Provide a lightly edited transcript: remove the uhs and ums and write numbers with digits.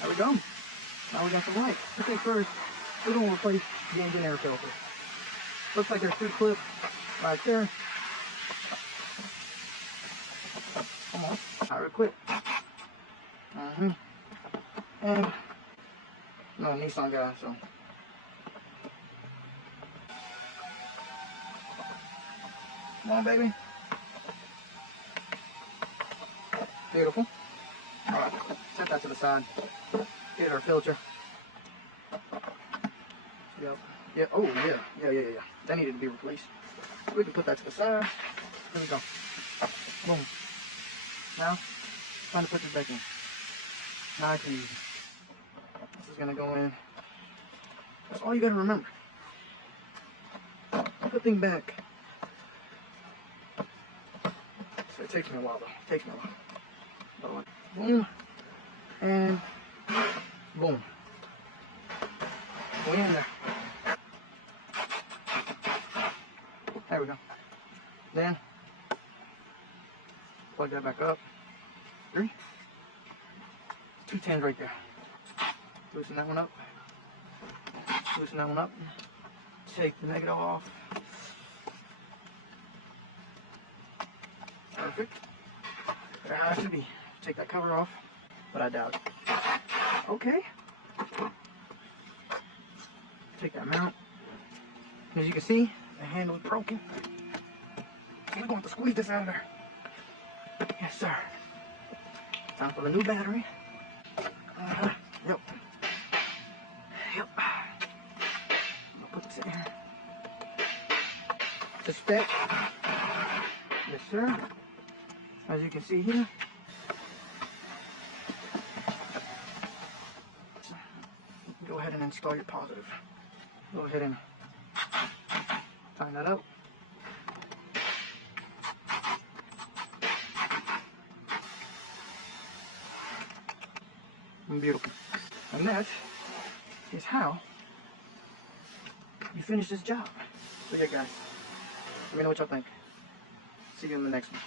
There we go. Now we got some light. Okay, first, we're going to replace the engine air filter. Looks like there's 2 clips right there. Come on. All right, quick. And no Nissan guy, so. Come on, baby. Beautiful. All right, set that to the side. Get our filter. Yep. Yeah. Oh, yeah. That needed to be replaced. We can put that to the side. There we go. Boom. Now, time to put this back in. Nice and easy. This is gonna go in. That's all you gotta remember. Put things back. So it takes me a while though. It takes me a while. Boom. And boom. Go in there. There we go. Then plug that back up. 3. 2 10s right there. Loosen that one up. Loosen that one up. Take the negative off. Perfect. There has to be. Take that cover off, but I doubt it. Okay. Take that mount. As you can see, the handle is broken. So we're going to squeeze this out of there. Yes, sir. Time for the new battery. Yep. Yep. I'm gonna put this in here. Suspect. Yes, sir. As you can see here. Go ahead and install your positive. Go ahead and tighten that up. Beautiful. And that is how you finish this job. So yeah, guys, let me know what y'all think. See you in the next one.